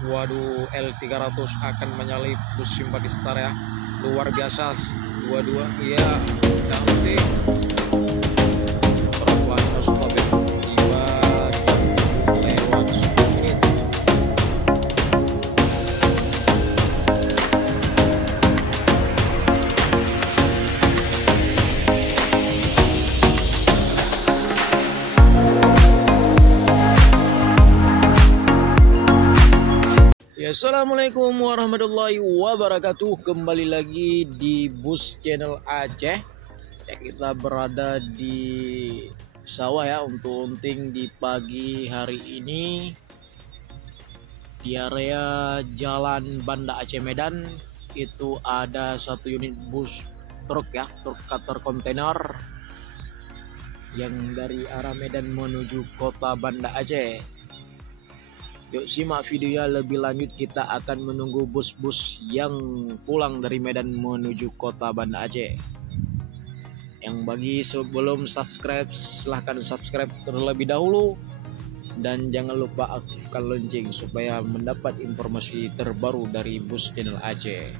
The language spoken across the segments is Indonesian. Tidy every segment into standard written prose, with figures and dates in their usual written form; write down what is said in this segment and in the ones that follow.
Waduh, L300 akan menyalip bus Simpati Star ya. Luar biasa. Dua-dua. Iya, nanti pelan-pelan stop ya. Tiba lewat 10 menit. Ya, assalamualaikum warahmatullahi wabarakatuh. Kembali lagi di Bus Channel Aceh. Ya, kita berada di sawah ya untuk hunting di pagi hari ini di area Jalan Banda Aceh Medan. Itu ada satu unit bus truk ya, truk cutter kontainer yang dari arah Medan menuju kota Banda Aceh. Yuk simak videonya lebih lanjut, kita akan menunggu bus-bus yang pulang dari Medan menuju kota Banda Aceh. Yang bagi sebelum subscribe, silahkan subscribe terlebih dahulu. Dan jangan lupa aktifkan lonceng supaya mendapat informasi terbaru dari Bus Channel Aceh.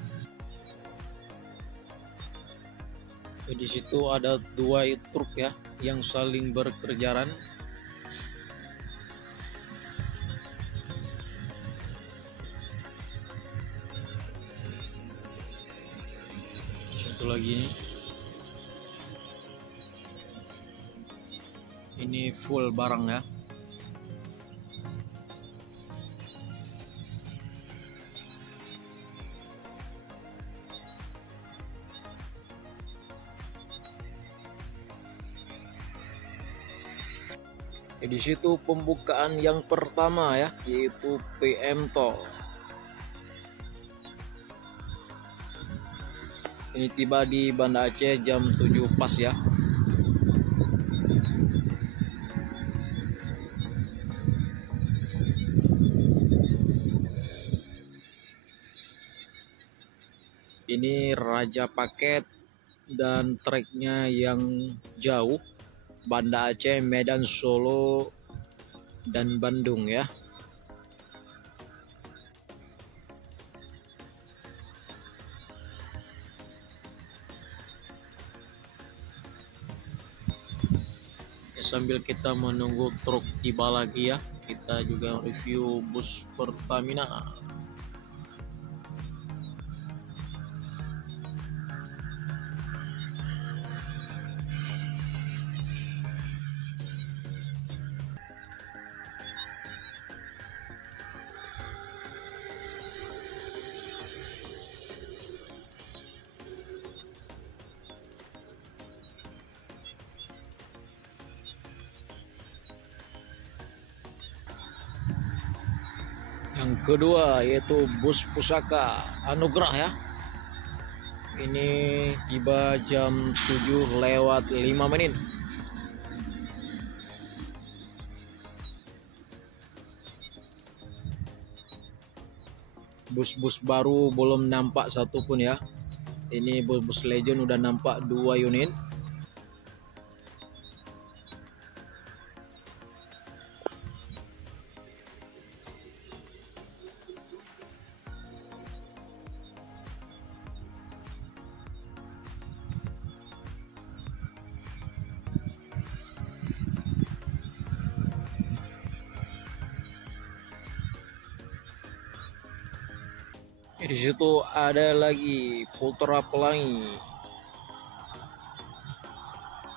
Di situ ada dua truk ya yang saling berkejaran. Satu lagi ini full barang ya. Di situ pembukaan yang pertama ya, yaitu PM Tol. Ini tiba di Banda Aceh jam 7 pas ya. Ini Raja Paket dan treknya yang jauh, Banda Aceh, Medan, Solo, dan Bandung ya. Sambil kita menunggu truk tiba lagi ya, kita juga review bus Pertamina. Yang kedua yaitu bus Pusaka Anugerah ya. Ini tiba jam 7 lewat 5 menit. Bus-bus baru belum nampak satupun ya. Ini bus-bus Legend udah nampak 2 unit. Di situ ada lagi Putra Pelangi.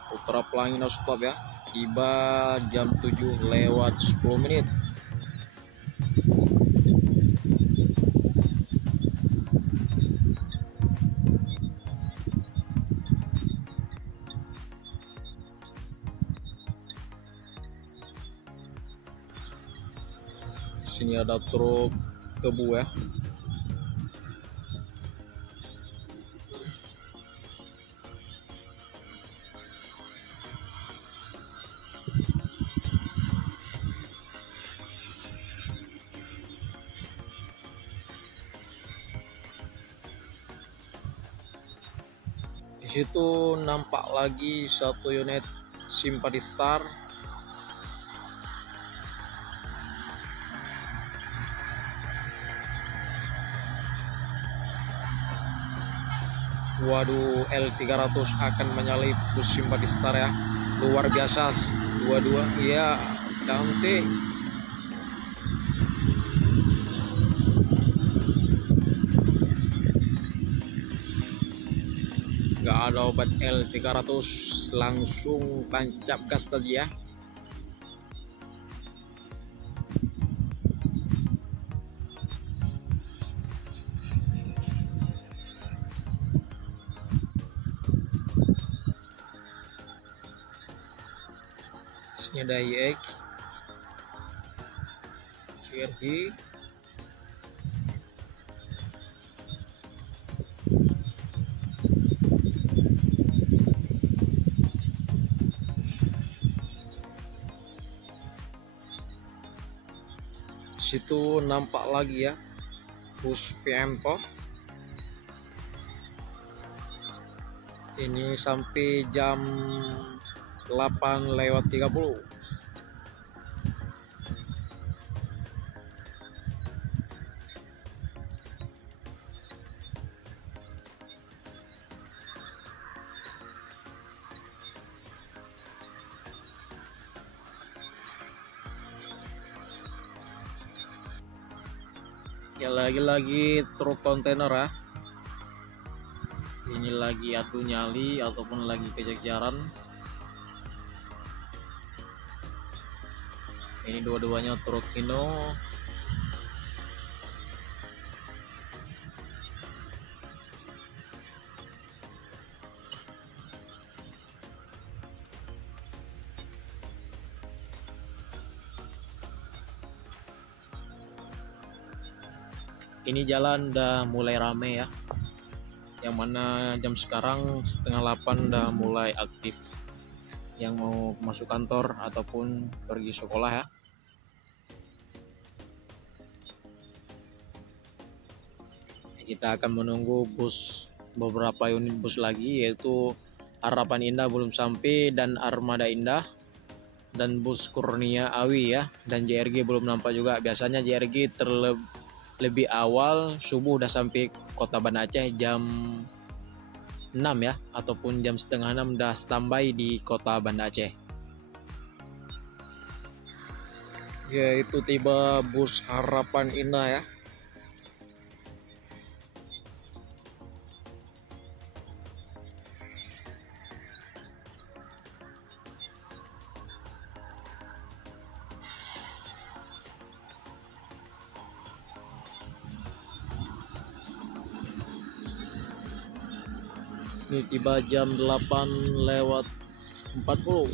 Putra Pelangi no stop ya. Tiba jam 7 lewat 10 menit. Sini ada truk tebu ya. Di situ nampak lagi satu unit Simpati Star. Waduh, L300 akan menyalip bus Simpati Star ya. Luar biasa, dua-dua. Iya, cantik. Gak ada obat L300, langsung tancap gas tadi ya. Ini ada IX, CRG, situ nampak lagi ya bus PM toh. Ini sampai jam 8:30. Ya lagi-lagi truk kontainer ya. Ini lagi adu nyali ataupun lagi kejar-kejaran. Ini dua-duanya truk Hino. Ini jalan udah mulai rame ya. Yang mana jam sekarang 7:30 udah mulai aktif yang mau masuk kantor ataupun pergi sekolah ya. Kita akan menunggu bus, beberapa unit bus lagi, yaitu Harapan Indah belum sampai dan Armada Indah dan bus Kurnia Awi ya, dan JRG belum nampak juga. Biasanya JRG lebih awal subuh udah sampai Kota Banda Aceh jam 6 ya, ataupun jam 5:30 udah standby di Kota Banda Aceh. Yaitu tiba bus Harapan Indah ya. Ini tiba jam 8:40.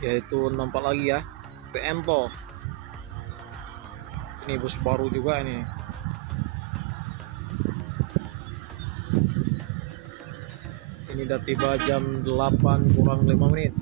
Yaitu nampak lagi ya PM toh. Ini bus baru juga ini. Ini udah tiba jam 8:05.